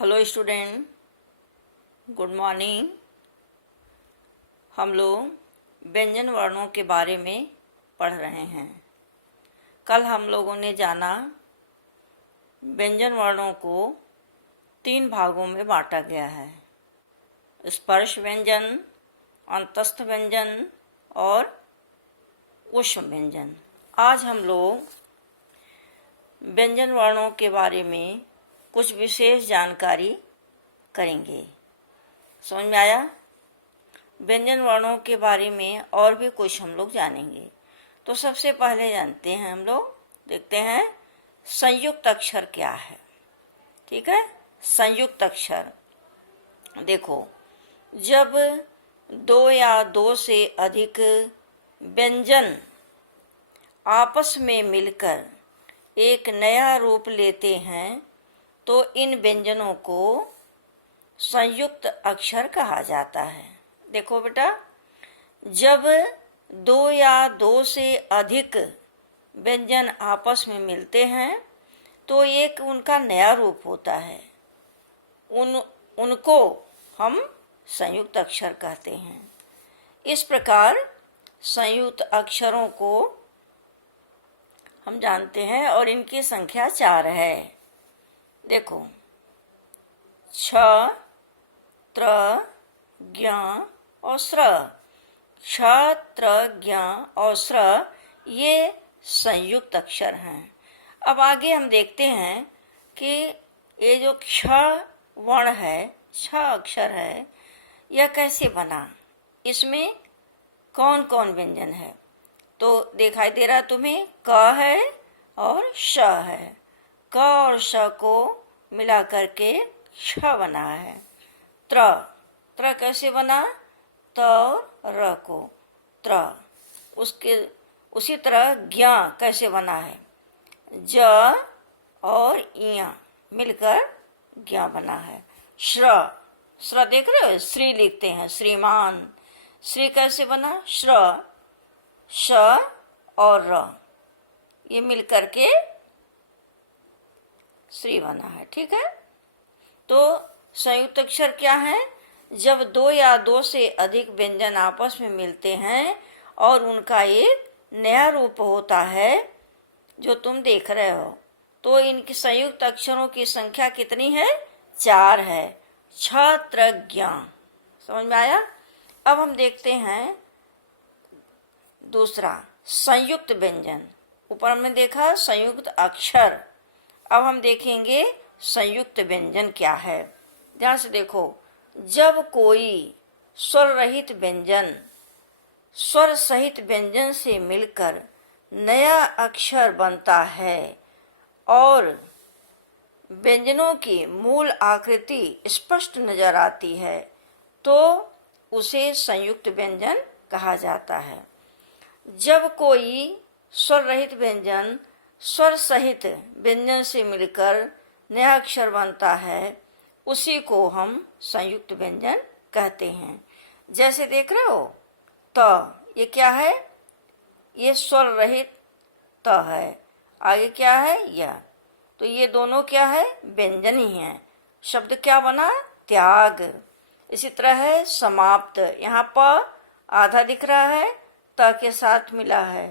Hello student, good morning. हम लोग व्यंजन वर्णों के बारे में पढ़ रहे हैं। कल हम लोगों ने जाना व्यंजन वर्णों को 3 भागों में बांटा गया है: स्पर्श व्यंजन, अंतस्थ व्यंजन और ऊष्म व्यंजन। आज हम लोग व्यंजन वर्णों के बारे में कुछ विशेष जानकारी करेंगे। समझ में आया? व्यंजन वर्णों के बारे में और भी कुछ हम लोग जानेंगे। तो सबसे पहले जानते हैं, हम लोग देखते हैं संयुक्त अक्षर क्या है। ठीक है, संयुक्त अक्षर देखो, जब 2 या 2 से अधिक व्यंजन आपस में मिलकर एक नया रूप लेते हैं तो इन व्यंजनों को संयुक्त अक्षर कहा जाता है। देखो बेटा, जब 2 या 2 से अधिक व्यंजन आपस में मिलते हैं तो एक उनका नया रूप होता है। उनको हम संयुक्त अक्षर कहते हैं। इस प्रकार संयुक्त अक्षरों को हम जानते हैं और इनकी संख्या 4 है। देखो, छ, त्र, ज्ञ और स्र। छ, त्र, ज्ञ और स्र ये संयुक्त अक्षर हैं। अब आगे हम देखते हैं कि ये जो क्ष वर्ण है, छ अक्षर है, यह कैसे बना, इसमें कौन कौन व्यंजन है। तो दिखाई दे रहा तुम्हें, क है और श है। क और श को मिला करके क्ष बना है। त्र कैसे बना, त और र को त्र। उसी तरह ज्ञ कैसे बना है, ज और इ मिलकर ज्ञ बना है। श्र देख रहे हो, श्री लिखते हैं, श्रीमान। श्री कैसे बना, श्र, श और र ये मिलकर के श्री बना है। ठीक है, तो संयुक्त अक्षर क्या है, जब 2 या 2 से अधिक व्यंजन आपस में मिलते हैं और उनका एक नया रूप होता है जो तुम देख रहे हो। तो इनकी संयुक्त अक्षरों की संख्या कितनी है, 4 है। छ, त्र, ज्ञ। समझ में आया? अब हम देखते हैं दूसरा, संयुक्त व्यंजन। ऊपर हमने देखा संयुक्त अक्षर, अब हम देखेंगे संयुक्त व्यंजन क्या है। ध्यान से देखो, जब कोई स्वर रहित व्यंजन स्वर सहित व्यंजन से मिलकर नया अक्षर बनता है और व्यंजनों की मूल आकृति स्पष्ट नजर आती है तो उसे संयुक्त व्यंजन कहा जाता है। जब कोई स्वर रहित व्यंजन स्वर सहित व्यंजन से मिलकर नया अक्षर बनता है, उसी को हम संयुक्त व्यंजन कहते हैं। जैसे देख रहे हो, त, ये क्या है, ये स्वर रहित त है। आगे क्या है, यह। तो ये दोनों क्या है, व्यंजन ही हैं। शब्द क्या बना, त्याग। इसी तरह है समाप्त, यहाँ प आधा दिख रहा है, त के साथ मिला है,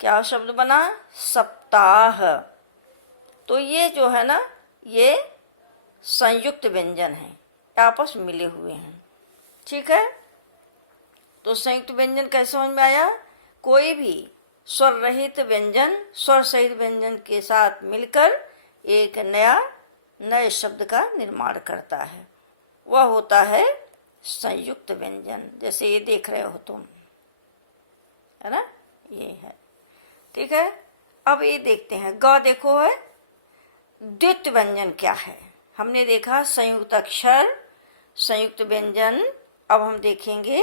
क्या शब्द बना, सप्ताह। तो ये जो है ना, ये संयुक्त व्यंजन है, आपस में मिले हुए हैं। ठीक है, तो संयुक्त व्यंजन कैसे समझ में आया, कोई भी स्वर रहित व्यंजन स्वर सहित व्यंजन के साथ मिलकर एक नए शब्द का निर्माण करता है, वह होता है संयुक्त व्यंजन। जैसे ये देख रहे हो तुम, है ना, ये है। ठीक है, अब ये देखते हैं, ग देखो है, द्वित्व व्यंजन क्या है। हमने देखा संयुक्त अक्षर, संयुक्त व्यंजन। अब हम देखेंगे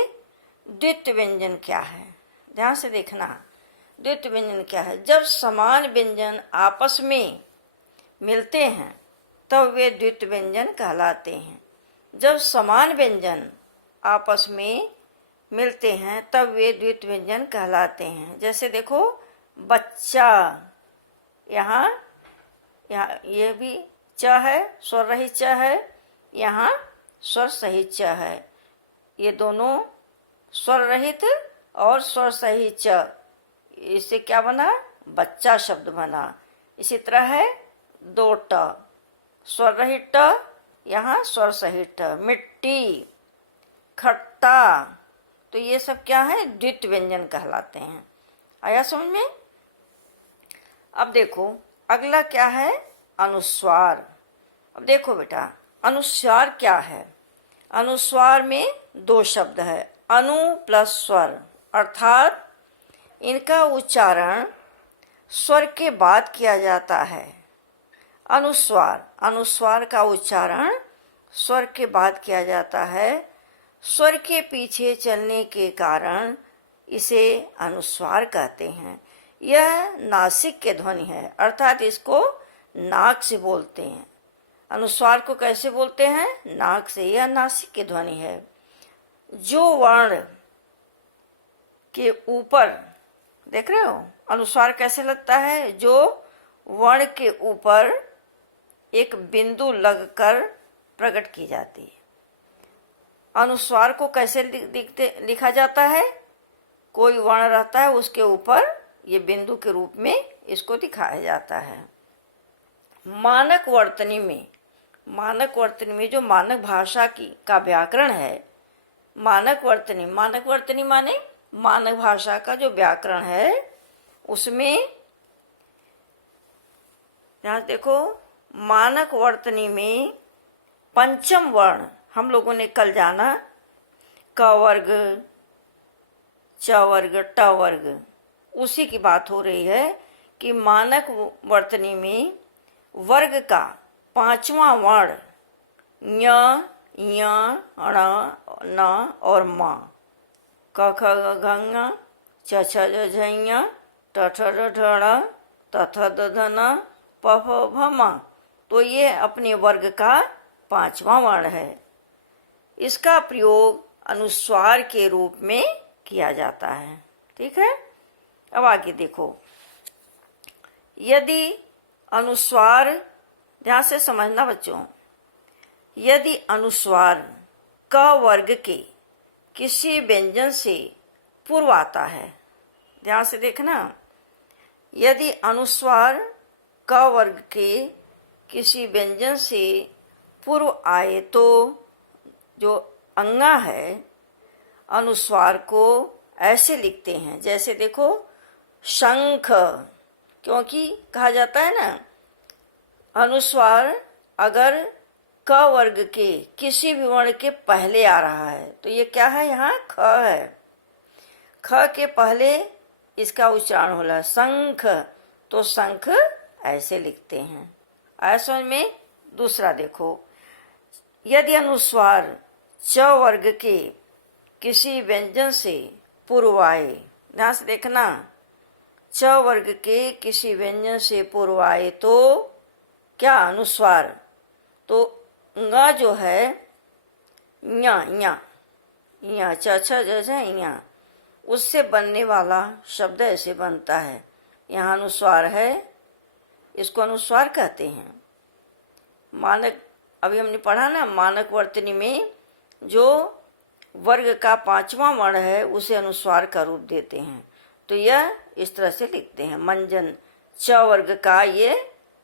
द्वित्व व्यंजन क्या है। ध्यान से देखना, द्वित्व व्यंजन क्या है। जब समान व्यंजन आपस में मिलते हैं तब वे द्वित्व व्यंजन कहलाते हैं। जब समान व्यंजन आपस में मिलते हैं तब वे द्वित्व व्यंजन कहलाते हैं। जैसे देखो, बच्चा, यहाँ ये भी च है, स्वर रहित च है, यहाँ स्वर सहित च है। ये दोनों स्वर रहित और स्वर सहित च, इससे क्या बना? बच्चा शब्द बना। इसी तरह है दो ट, स्वर रहित ट, यहाँ स्वर सहित ट। मिट्टी, खट्टा, तो ये सब क्या है? द्वित्व व्यंजन कहलाते हैं। आया समझ में? अब देखो अगला क्या है? अनुस्वार। अब देखो बेटा, अनुस्वार क्या है? अनुस्वार में दो शब्द है, अनु प्लस स्वर, अर्थात इनका उच्चारण स्वर के बाद किया जाता है। अनुस्वार, अनुस्वार का उच्चारण स्वर के बाद किया जाता है। स्वर के पीछे चलने के कारण इसे अनुस्वार कहते हैं। यह नासिक के ध्वनि है, अर्थात इसको नाक से बोलते हैं। अनुस्वार को कैसे बोलते हैं? नाक से। यह नासिक की ध्वनि है। जो वर्ण के ऊपर, देख रहे हो अनुस्वार कैसे लगता है? जो वर्ण के ऊपर एक बिंदु लगकर प्रकट की जाती है। अनुस्वार को कैसे लिखा जाता है? कोई वर्ण रहता है, उसके ऊपर ये बिंदु के रूप में इसको दिखाया जाता है। मानक वर्तनी में, मानक वर्तनी में जो मानक भाषा का व्याकरण है, मानक वर्तनी माने मानक भाषा का जो व्याकरण है, उसमें यहाँ देखो मानक वर्तनी में पंचम वर्ण हम लोगों ने कल जाना, क वर्ग, च वर्ग, ट वर्ग, उसी की बात हो रही है कि मानक वर्तनी में वर्ग का पांचवा वर्ण ञ, ञ, ण, न और म, क ख ग घ ङ, च छ ज झ ञ, ट ठ ड ढ ण, त थ द ध न, प फ भ म, तो ये अपने वर्ग का पांचवा वर्ण है। इसका प्रयोग अनुस्वार के रूप में किया जाता है। ठीक है, अब आगे देखो, यदि अनुस्वार, ध्यान से समझना बच्चों, यदि अनुस्वार क वर्ग के किसी व्यंजन से पूर्व आता है, ध्यान से देखना, यदि अनुस्वार क वर्ग के किसी व्यंजन से पूर्व आए तो जो अंगा है अनुस्वार को ऐसे लिखते हैं, जैसे देखो शंख, क्योंकि कहा जाता है ना अनुस्वार अगर क वर्ग के किसी भी वर्ण के पहले आ रहा है तो ये क्या है? यहाँ ख है। ख के पहले इसका उच्चारण होला शंख, तो शंख ऐसे लिखते हैं। आया समझ में? दूसरा देखो, यदि अनुस्वार च वर्ग के किसी व्यंजन से पूर्व आए, ध्यान से देखना, च वर्ग के किसी व्यंजन से पूर्व आए तो क्या? अनुस्वार, तो ङ जो है ञ, ञ, ञ, च छ ज झ ञ, उससे बनने वाला शब्द ऐसे बनता है। यहाँ अनुस्वार है, इसको अनुस्वार कहते हैं। मानक, अभी हमने पढ़ा ना, मानक वर्तनी में जो वर्ग का पांचवा वर्ण है उसे अनुस्वार का रूप देते हैं, तो यह इस तरह से लिखते हैं। मंजन, च वर्ग का ये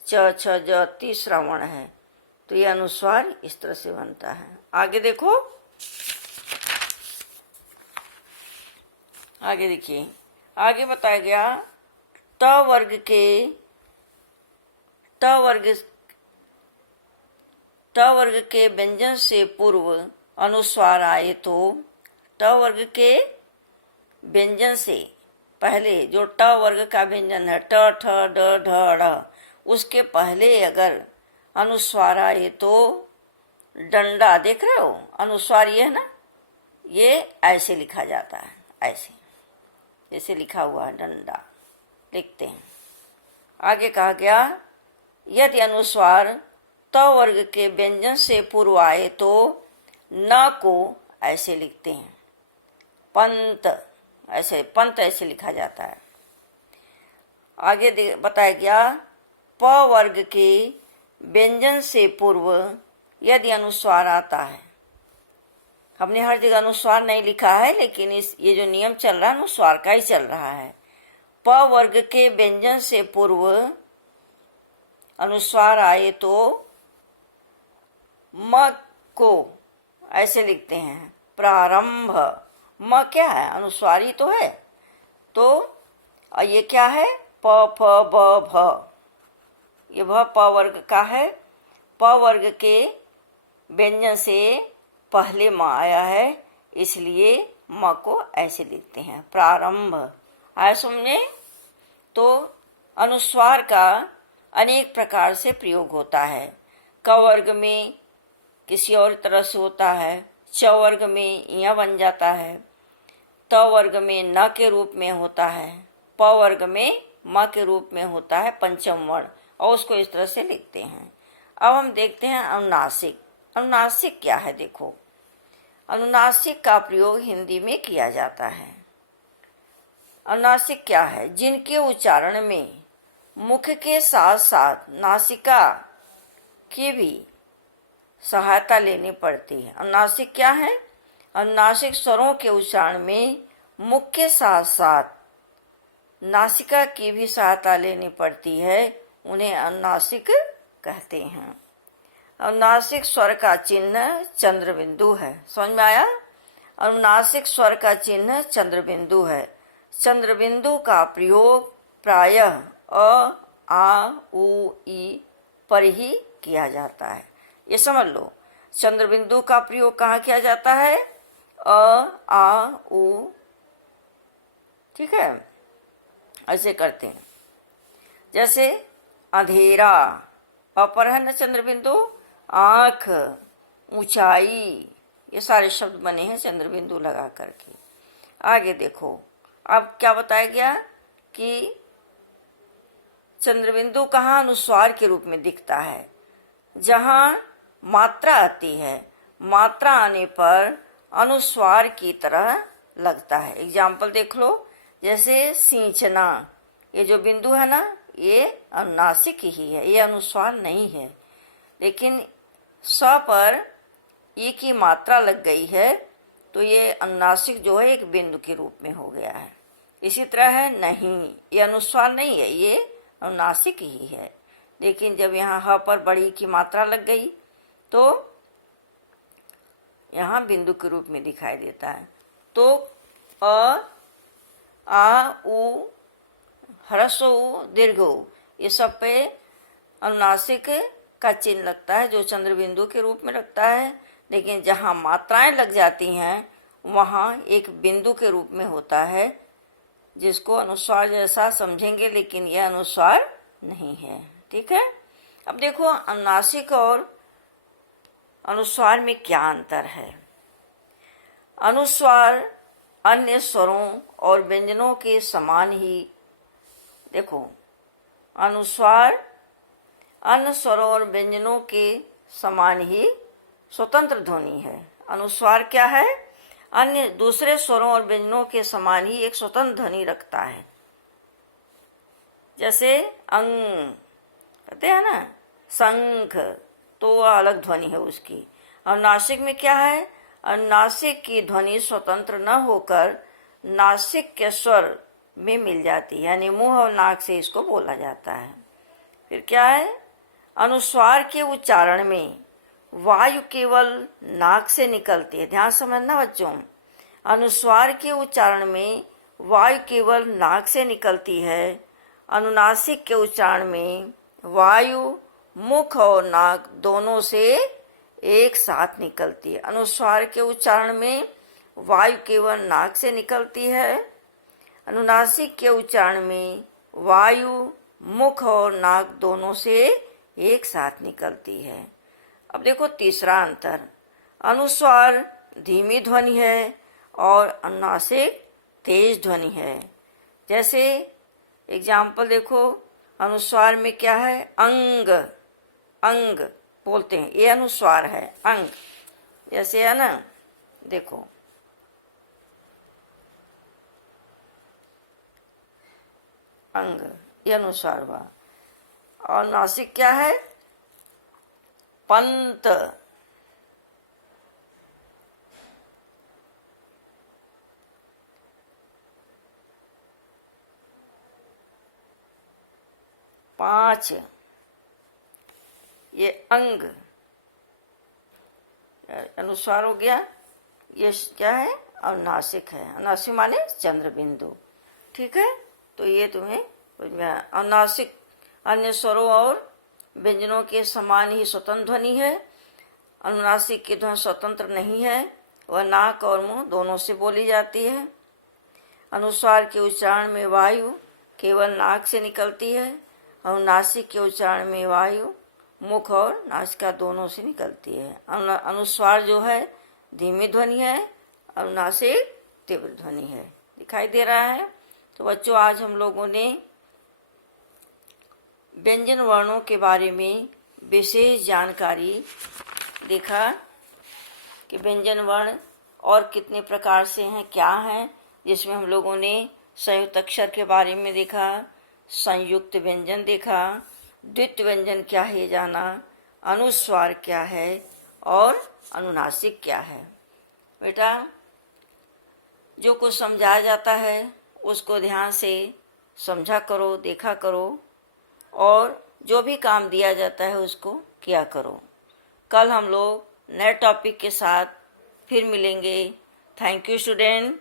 च छ ज तीसरा वर्ण है, तो यह अनुस्वार इस तरह से बनता है। आगे देखो, आगे देखिए, आगे बताया गया ट वर्ग के, ट वर्ग के व्यंजन से पूर्व अनुस्वार आए तो ट वर्ग के व्यंजन से पहले जो ट वर्ग का व्यंजन है, ट ठ ड ढ ढ़, उसके पहले अगर अनुस्वार आए तो डंडा, देख रहे हो अनुस्वार ये है ना, ये ऐसे लिखा जाता है, ऐसे जैसे लिखा हुआ है डंडा लिखते हैं। आगे कहा गया यदि अनुस्वार त वर्ग के व्यंजन से पूर्व आए तो न को ऐसे लिखते हैं, पंत, ऐसे पंत ऐसे लिखा जाता है। आगे बताया गया प वर्ग के व्यंजन से पूर्व यदि अनुस्वार आता है, हमने हर जगह अनुस्वार नहीं लिखा है, लेकिन ये जो नियम चल रहा है अनुस्वार का ही चल रहा है। प वर्ग के व्यंजन से पूर्व अनुस्वार आए तो म को ऐसे लिखते हैं प्रारंभ। म क्या है? अनुस्वार ही तो है। तो ये क्या है? प फ ब भ। ये भ प वर्ग का है। प वर्ग के व्यंजन से पहले म आया है, इसलिए म को ऐसे लिखते हैं प्रारंभ। आया समझे? तो अनुस्वार का अनेक प्रकार से प्रयोग होता है। क वर्ग में किसी और तरह से होता है, च वर्ग में य बन जाता है, त वर्ग में न के रूप में होता है, प वर्ग में म के रूप में होता है पंचम वर्ण, और उसको इस तरह से लिखते हैं। अब हम देखते हैं अनुनासिक। अनुनासिक क्या है? देखो, अनुनासिक का प्रयोग हिंदी में किया जाता है। अनुनासिक क्या है? जिनके उच्चारण में मुख के साथ साथ नासिका की भी सहायता लेनी पड़ती है। अनुनासिक क्या है? अनुनासिक स्वरों के उच्चारण में मुख के साथ साथ नासिका की भी सहायता लेनी पड़ती है, उन्हें अनुनासिक कहते हैं। अनुनासिक स्वर का चिन्ह चंद्र बिंदु है। समझ में आया? अनुनासिक स्वर का चिन्ह चंद्र बिंदु है। चंद्र बिंदु का प्रयोग प्रायः अ, आ, उ, ई पर ही किया जाता है। ये समझ लो, चंद्र बिंदु का प्रयोग कहाँ किया जाता है? अ, आ, उ, ठीक है, ऐसे करते हैं। जैसे अंधेरा, अ पर है न चंद्र बिंदु। आँख, ऊंचाई, ये सारे शब्द बने हैं चंद्र बिंदु लगा करके। आगे देखो, अब क्या बताया गया कि चंद्रबिंदु कहाँ अनुस्वार के रूप में दिखता है? जहाँ मात्रा आती है, मात्रा आने पर अनुस्वार की तरह लगता है। एग्जाम्पल देख लो, जैसे सिंचना, ये जो बिंदु है ना, ये अनुनासिक ही है, ये अनुस्वार नहीं है। लेकिन स पर ई की मात्रा लग गई है, तो ये अनुनासिक जो है एक बिंदु के रूप में हो गया है। इसी तरह है नहीं, ये अनुस्वार नहीं है, ये अनुनासिक ही है। लेकिन जब यहाँ ह पर बड़ी की मात्रा लग गई तो यहाँ बिंदु के रूप में दिखाई देता है। तो अ, आ, उ, ह्रस्व उ, दीर्घ उ, ये सब पे अनुनासिक का चिन्ह लगता है, जो चंद्र बिंदु के रूप में लगता है। लेकिन जहाँ मात्राएं लग जाती हैं वहाँ एक बिंदु के रूप में होता है, जिसको अनुस्वार जैसा समझेंगे, लेकिन यह अनुस्वार नहीं है। ठीक है? अब देखो, अनुनासिक और अनुस्वार में क्या अंतर है। अनुस्वार अन्य स्वरों और व्यंजनों के समान ही, देखो, अनुस्वार अन्य स्वरों और व्यंजनों के समान ही स्वतंत्र ध्वनि है। अनुस्वार क्या है? अन्य दूसरे स्वरों और व्यंजनों के समान ही एक स्वतंत्र ध्वनि रखता है। जैसे अंग कहते हैं ना, शंख, तो वह अलग ध्वनि है उसकी। अनुनासिक में क्या है? अनुनासिक की ध्वनि स्वतंत्र न होकर नासिक के स्वर में मिल जाती है, यानी मुंह और नाक से इसको बोला जाता है। फिर क्या है? अनुस्वार के उच्चारण में वायु केवल नाक से निकलती है। ध्यान समझना बच्चों, अनुस्वार के उच्चारण में वायु केवल नाक से निकलती है। अनुनासिक के उच्चारण में वायु मुख और नाक दोनों से एक साथ निकलती है। अनुस्वार के उच्चारण में वायु केवल नाक से निकलती है। अनुनासिक के उच्चारण में वायु मुख और नाक दोनों से एक साथ निकलती है। अब देखो तीसरा अंतर, अनुस्वार धीमी ध्वनि है और अनुनासिक तेज ध्वनि है। जैसे एग्जाम्पल देखो, अनुस्वार में क्या है? अंग, अंग बोलते हैं, ये अनुस्वार है अंग। जैसे है ना, देखो अंग, ये अनुस्वार हुआ। और नासिक क्या है? पंत, पांच, ये अंग, अनुस्वार हो गया। ये क्या है? अनुनासिक है। अनुनासिक माने चंद्र बिंदु। ठीक है, तो ये तुम्हें अनुनासिक अन्य स्वरों और व्यंजनों के समान ही स्वतंत्र ध्वनि है। अनुनासिक की ध्वनि स्वतंत्र नहीं है, वह नाक और मुंह दोनों से बोली जाती है। अनुस्वार के उच्चारण में वायु केवल नाक से निकलती है। अनुनासिक के उच्चारण में वायु मुख और नासिका दोनों से निकलती है। अनुस्वार जो है धीमी ध्वनि है, अनुनासिक तीव्र ध्वनि है। दिखाई दे रहा है? तो बच्चों, आज हम लोगों ने व्यंजन वर्णों के बारे में विशेष जानकारी देखा कि व्यंजन वर्ण और कितने प्रकार से हैं, क्या हैं, जिसमें हम लोगों ने संयुक्त अक्षर के बारे में देखा, संयुक्त व्यंजन देखा, द्वित्व व्यंजन क्या है ये जाना, अनुस्वार क्या है और अनुनासिक क्या है। बेटा, जो कुछ समझाया जाता है उसको ध्यान से समझा करो, देखा करो, और जो भी काम दिया जाता है उसको किया करो। कल हम लोग नए टॉपिक के साथ फिर मिलेंगे। Thank you student.